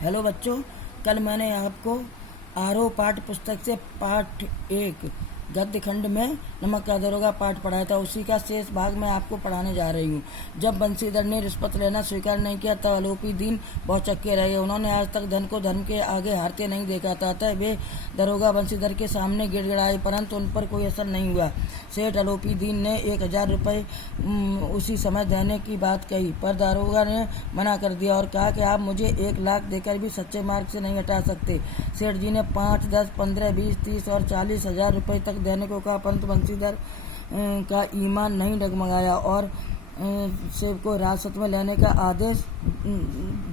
Hello बच्चों, कल मैंने आपको आरोह पाठ पुस्तक से पाठ 1 गद्य खंड में नमक का दरोगा पाठ पढ़ाया था। उसी का शेष भाग मैं आपको पढ़ाने जा रही हूँ। जब बंशीधर ने रिश्वत लेना स्वीकार नहीं किया तब आलोपी दीन बहुत चक्के रहे। उन्होंने आज तक धन को धर्म के आगे हारते नहीं देखा था। अतः वे दरोगा बंशीधर के सामने गिड़गिड़ाए, परंतु उन पर कोई असर नहीं हुआ। सेठ आलोपी दीन ने 1000 रुपये उसी समय देने की बात कही, पर दारोगा ने मना कर दिया और कहा कि आप मुझे 1 लाख देकर भी सच्चे मार्ग से नहीं हटा सकते। सेठ जी ने 5, 10, 15, 20, 30 और 40 हजार रुपये तक देने को कहा, परंतु बंशीधर का ईमान नहीं डगमगाया और सेब को हिरासत में लेने का आदेश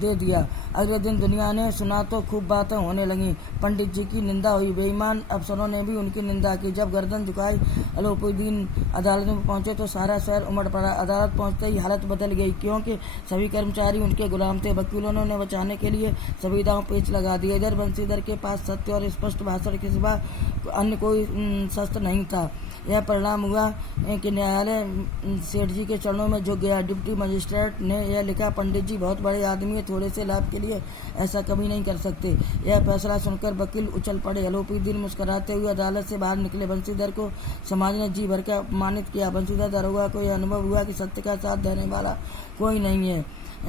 दे दिया। अगले दिन दुनिया ने सुना तो खूब बातें होने लगीं। पंडित जी की निंदा हुई, बेईमान अफसरों ने भी उनकी निंदा की। जब गर्दन झुकाई आलोपीदीन अदालत में पहुंचे तो सारा शहर उमड़ पड़ा। अदालत पहुंचते ही हालत बदल गई, क्योंकि सभी कर्मचारी उनके गुलाम थे। वकीलों ने उन्हें बचाने के लिए सभी दांव पेच लगा दिए। इधर बंशीधर के पास सत्य और स्पष्ट भाषण के सिवा अन्य कोई शस्त्र नहीं था। यह परिणाम हुआ कि न्यायालय सेठ जी के चरणों में झुक गया। डिप्टी मजिस्ट्रेट ने यह लिखा, पंडित जी बहुत बड़े आदमी है, थोड़े से लाभ के लिए ऐसा कभी नहीं कर सकते। यह फैसला सुनकर वकील उछल पड़े। आलोपीदीन मुस्कुराते हुए अदालत से बाहर निकले। बंशीधर को समाज ने जी भर के अपमानित किया। बंशीधर दारोगा को यह अनुभव हुआ कि सत्य का साथ देने वाला कोई नहीं है।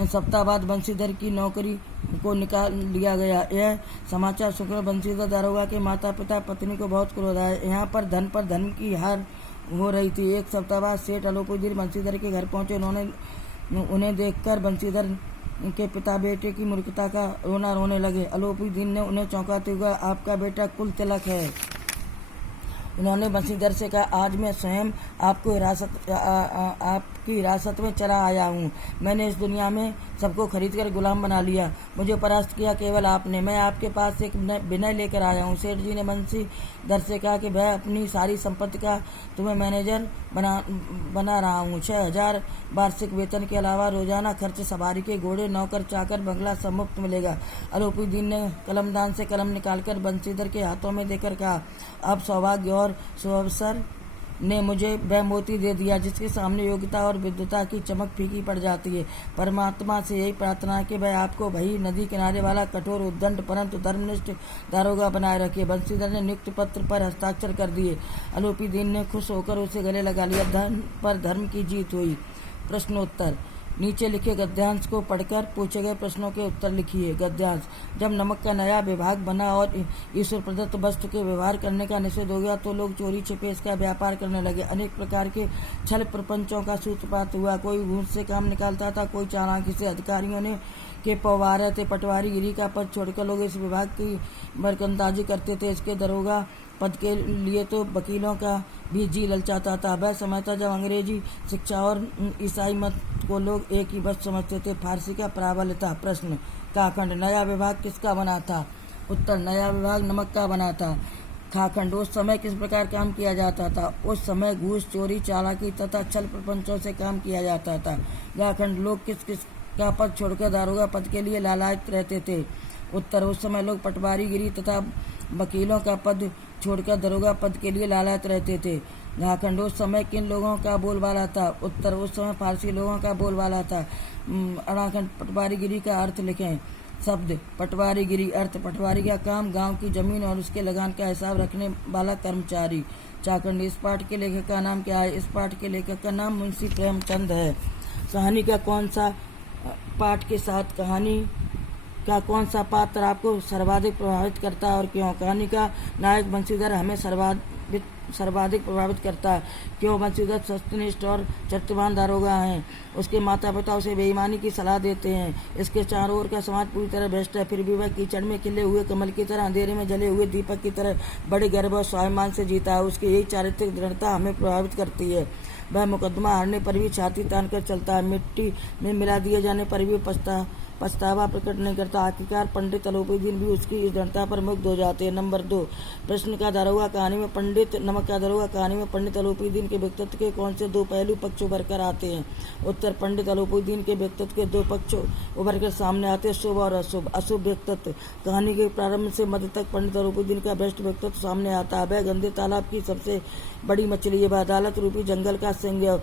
सप्ताह बाद बंशीधर की नौकरी को निकाल लिया गया। यह समाचार सुनकर बंशीधर दारोगा के माता पिता पत्नी को बहुत क्रोध आया। यहाँ पर धन की हार हो रही थी। 1 सप्ताह बाद सेठ आलोपीदीन बंशीधर के घर पहुंचे। उन्हें देखकर बंशीधर के पिता बेटे की मूर्खता का रोना रोने लगे। आलोपीदीन ने उन्हें चौंकाते हुए, आपका बेटा कुल तिलक है। उन्होंने बंशीधर से कहा, आज मैं स्वयं आपकी हिरासत में चला आया हूँ। मैंने इस दुनिया में सबको खरीद कर गुलाम बना लिया। मुझे परास्त किया केवल आपने। मैं आपके पास एक विनय लेकर आया हूँ। सेठ जी ने बंशीधर से कहा कि मैं अपनी सारी संपत्ति का तुम्हें मैनेजर बना रहा हूँ। 6000 वार्षिक वेतन के अलावा रोजाना खर्च, सवारी के घोड़े, नौकर चाकर, बंगला सब मुफ्त मिलेगा। आलोपीदीन ने कलमदान से कलम निकालकर बंशीधर के हाथों में देकर कहा, अब सौभाग्य और सुअवसर ने मुझे वह मोती दे दिया जिसके सामने योग्यता और विद्वता की चमक फीकी पड़ जाती है। परमात्मा से यही प्रार्थना है कि वह आपको वही नदी किनारे वाला कठोर उद्दंड परंतु धर्मनिष्ठ दारोगा बनाए रखे। बंशीधर ने नियुक्ति पत्र पर हस्ताक्षर कर दिए। आलोपीदीन ने खुश होकर उसे गले लगा लिया। धर्म पर धर्म की जीत हुई। प्रश्नोत्तर। नीचे लिखे गद्यांश को पढ़कर पूछे गए प्रश्नों के उत्तर लिखिए। गद्यांश। जब नमक का नया विभाग बना और ईश्वर प्रदत्त वस्तु के व्यवहार करने का निषेध हो गया तो लोग चोरी छिपे इसका व्यापार करने लगे। अनेक प्रकार के छल प्रपंचों का सूत्रपात हुआ। कोई घूस से काम निकालता था, कोई चालाकी से। अधिकारियों ने के पवारे थे। पटवारीगिरी का पद छोड़कर लोग इस विभाग की बरकंदाजी करते थे। इसके दरोगा पद के लिए तो वकीलों का भी जी ललचाता था। वह समय था जब अंग्रेजी शिक्षा और ईसाई मत को लोग एक ही वस्तु समझते थे। फारसी का प्राबल्य था। प्रश्न काखंड। नया विभाग किसका बना था? उत्तर, नया विभाग नमक का बना था। खाखंड। उस समय किस प्रकार काम किया जाता था? उस समय घूस, चोरी, चालाकी तथा छल प्रपंचों से काम किया जाता था। गाखंड। लोग किस किस का पद छोड़कर दारोगा पद के लिए लालायित रहते थे? उत्तर, उस समय लोग पटवारीगिरी तथा वकीलों का पद छोड़कर दरोगा पद के लिए लालायित रहते थे। झाखंड। उस समय किन लोगों का बोलबाला था? उत्तर, उस समय फारसी लोगों का बोलबाला था। अणाखंड। पटवारीगिरी का अर्थ लिखें। शब्द पटवारीगिरी। अर्थ, पटवारी का काम, गांव की जमीन और उसके लगान का हिसाब रखने वाला कर्मचारी। चाखंड। इस पाठ के लेखक का नाम क्या है? इस पाठ के लेखक का नाम मुंशी प्रेमचंद है। कहानी का कौन सा पाठ के साथ कहानी का कौन सा पात्र आपको सर्वाधिक प्रभावित करता है और क्यों? कहानी का नायक बंशीधर हमें सर्वाधिक प्रभावित करता है। क्यों? बंशीधर सत्यनिष्ठ और चरित्रवान दारोगा हैं। उसके माता पिता उसे बेईमानी की सलाह देते हैं। इसके चारों ओर का समाज पूरी तरह भ्रष्ट है, फिर भी वह कीचड़ में खिले हुए कमल की तरह, अंधेरे में जले हुए दीपक की तरह बड़े गर्व और स्वाभिमान से जीता है। उसकी यही चारित्रिक दृढ़ता हमें प्रभावित करती है। वह मुकदमा हारने पर भी छाती तान कर चलता है। मिट्टी में मिला दिए जाने पर भी पछतावा प्रकट नहीं करता। आखिरकार पंडित आलोपीदीन भी उसकी इस दृढ़ता पर मुग्ध हो जाते हैं। नंबर 2। प्रश्न का दारोगा कहानी में नमक का दारोगा कहानी में पंडित आलोपीदीन के व्यक्तित्व के कौन से 2 पहलू पक्ष उभर कर आते हैं? उत्तर, पंडित आलोपीदीन के व्यक्तित्व के 2 पक्ष उभर कर सामने आते हैं, शुभ और अशुभ। अशुभ व्यक्तित्व। कहानी के प्रारंभ से मध्य तक पंडित आलोपीदीन का भ्रष्ट व्यक्तित्व सामने आता है। वह गंदे तालाब की सबसे बड़ी मछली है। वह अदालत रूपी जंगल का सिंह है।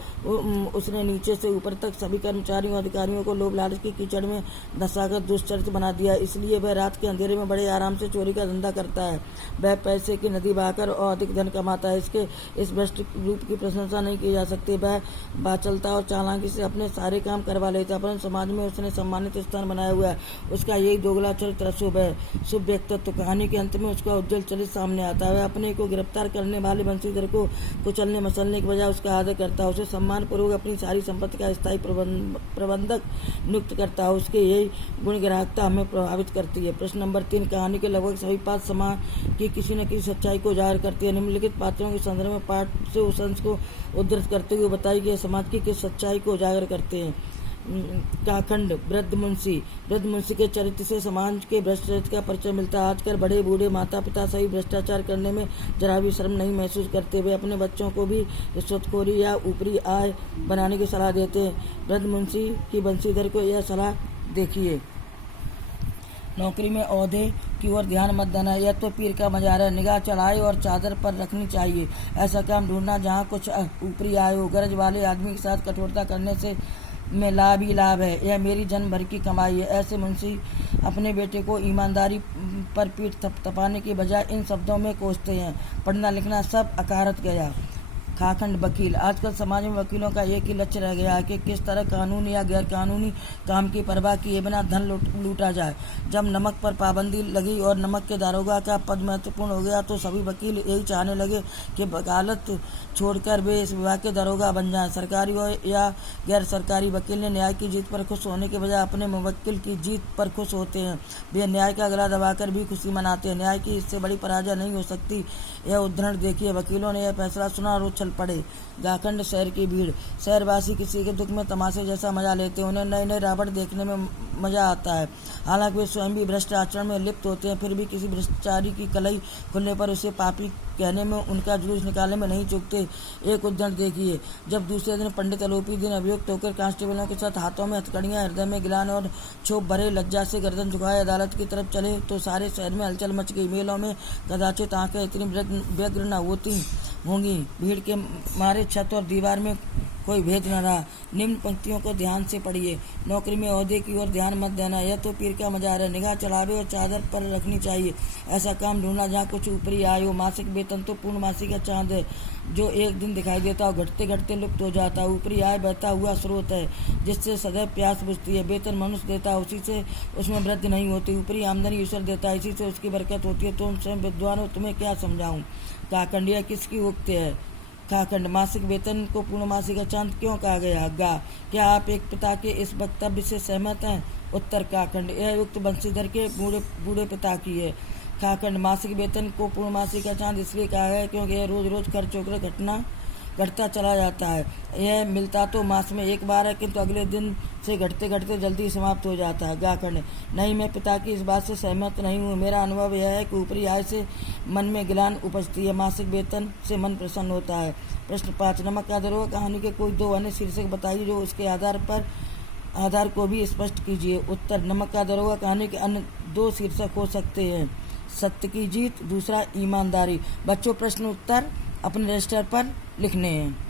उसने नीचे से ऊपर तक सभी कर्मचारियों अधिकारियों को लोभ लालच की कीचड़ में धसाकर दुष्चरित्र बना दिया, इसलिए वह रात के अंधेरे में बड़े आराम से चोरी का धंधा करता है। वह पैसे की नदी बहाकर और अधिक धन कमाता है। इसके इस भ्रष्ट रूप की प्रशंसा नहीं की जा सकती। वह बाचलता और चालाकी से अपने सारे काम करवा लेता है, परंतु समाज में उसने सम्मानित स्थान बनाया हुआ है। उसका यही दोगला चरित्र अशुभ है। शुभ व्यक्तित्व कहानी के अंत में उसका उज्जवल चरित्र सामने आता है। वह अपने को गिरफ्तार करने वाले बंशीधर को कुचलने मसलने के बजाय उसका आदर करता है, उसे सम्मान पूर्वक अपनी सारी संपत्ति का स्थायी प्रबंधक नियुक्त करता है। उसके यही गुण ग्राहकता हमें प्रभावित करती है। प्रश्न नंबर 3, कहानी के लगभग सभी पात्र समाज की किसी न किसी सच्चाई को उजागर करती है। निम्नलिखित पात्रों के संदर्भ में पाठ से उस अंश को उद्धृत करते हुए बताई कि समाज की किस सच्चाई को उजागर करते हैं। काखंड वृद्ध मुंशी के चरित्र से समाज के भ्रष्ट चरित्र का परिचय मिलता है। आजकल बड़े बूढ़े माता पिता सही भ्रष्टाचार करने में जरा भी शर्म नहीं महसूस करते। वे अपने बच्चों को भी रिश्वतखोरी या ऊपरी आय बनाने की सलाह देते हैं। वृद्ध मुंशी की बंशीधर को यह सलाह देखिए, नौकरी में ओहदे की ओर ध्यान मत देना, यह तो पीर का मजार है। निगाह चढ़ाए और चादर पर रखनी चाहिए। ऐसा काम ढूंढना जहाँ कुछ ऊपरी आय हो। गरज वाले आदमी के साथ कठोरता करने से में लाभ ही लाभ है। यह मेरी जन्म भर की कमाई है। ऐसे मुंशी अपने बेटे को ईमानदारी पर पीठ थपथपाने के बजाय इन शब्दों में कोसते हैं, पढ़ना लिखना सब अकारत गया। खाखंड वकील, आजकल समाज में वकीलों का एक ही लक्ष्य रह गया है कि किस तरह कानूनी या गैर कानूनी काम की परवाह किए बिना धन लूटा जाए। जब नमक पर पाबंदी लगी और नमक के दारोगा का पद महत्वपूर्ण हो गया तो सभी वकील यही चाहने लगे कि वकालत छोड़कर वे इस विभाग के दारोगा बन जाएं। सरकारी या गैर सरकारी वकील ने न्याय की जीत पर खुश होने के बजाय अपने मुवक्किल की जीत पर खुश होते हैं। वे न्याय का गला दबाकर भी खुशी मनाते हैं। न्याय की इससे बड़ी पराजय नहीं हो सकती। यह उदाहरण देखिए, वकीलों ने यह फैसला सुना और उछल पड़े। गाखंड शहर की भीड़, शहरवासी किसी के दुख में तमाशे जैसा मजा लेते हैं। उन्हें नए नए रावण देखने में मजा आता है। हालांकि वे स्वयं भी भ्रष्ट आचरण में लिप्त होते हैं, फिर भी किसी भ्रष्टाचारी की कलई खुलने पर उसे पापी कहने में, उनका जुलूस निकालने में नहीं चूकते। एक उदाहरण देखिए, जब दूसरे दिन पंडित अलोपी दिन अभियुक्त होकर कांस्टेबलों के साथ हाथों में हथकड़ियां, हृदय में गिलान और क्षोभ भरे लज्जा से गर्दन झुकाए अदालत की तरफ चले तो सारे शहर में हलचल मच गई। मेलों में कदाचित आंखें इतनी व्यग्र न होती होंगी। भीड़ के मारे छत और दीवार में कोई भेद न रहा। निम्न पंक्तियों को ध्यान से पढ़िए। नौकरी में ओहदे की ओर ध्यान मत देना, यह तो पीर का मजार है। निगाह चढ़ावे और चादर पर रखनी चाहिए। ऐसा काम ढूंढना जहाँ कुछ ऊपरी आय हो। मासिक वेतन तो पूर्णमासी का चांद है जो एक दिन दिखाई देता और घटते घटते लुप्त हो जाता है। ऊपरी आय बहता हुआ स्रोत है जिससे सदैव प्यास बुझती है। वेतन मनुष्य देता है, उसी से उसमें वृद्धि नहीं होती। ऊपरी आमदनी ईश्वर देता है, इसी से उसकी बरकत होती है। तुम स्वयं विद्वान हो, तुम्हें क्या समझाऊं। काकंडिया किसकी उक्त है। खाखंड, मासिक वेतन को पूर्णमासी का चांद क्यों कहा गया। गा, क्या आप एक पिता के इस वक्तव्य से सहमत हैं। उत्तर काखंड, यह उक्त बंशीधर के बूढ़े पिता की है। खाखंड, मासिक वेतन को पूर्णमासी का चांद इसलिए कहा गया क्योंकि यह रोज रोज खर्च होकर घटता चला जाता है। यह मिलता तो मास में एक बार है, किंतु अगले दिन से घटते घटते जल्दी समाप्त हो जाता है। गाखंड, नहीं, मैं पिता की इस बात से सहमत नहीं हूँ। मेरा अनुभव यह है कि ऊपरी आय से मन में गिलान उपजती है, मासिक वेतन से मन प्रसन्न होता है। प्रश्न 5, नमक का दरोगा कहानी के कोई दो अन्य शीर्षक बताइए जो उसके आधार को भी स्पष्ट कीजिए। उत्तर, नमक का दरोगा कहानी के अन्य दो शीर्षक हो सकते हैं, सत्य की जीत, दूसरा ईमानदारी। बच्चों, प्रश्न उत्तर अपने रजिस्टर पर लिखने हैं।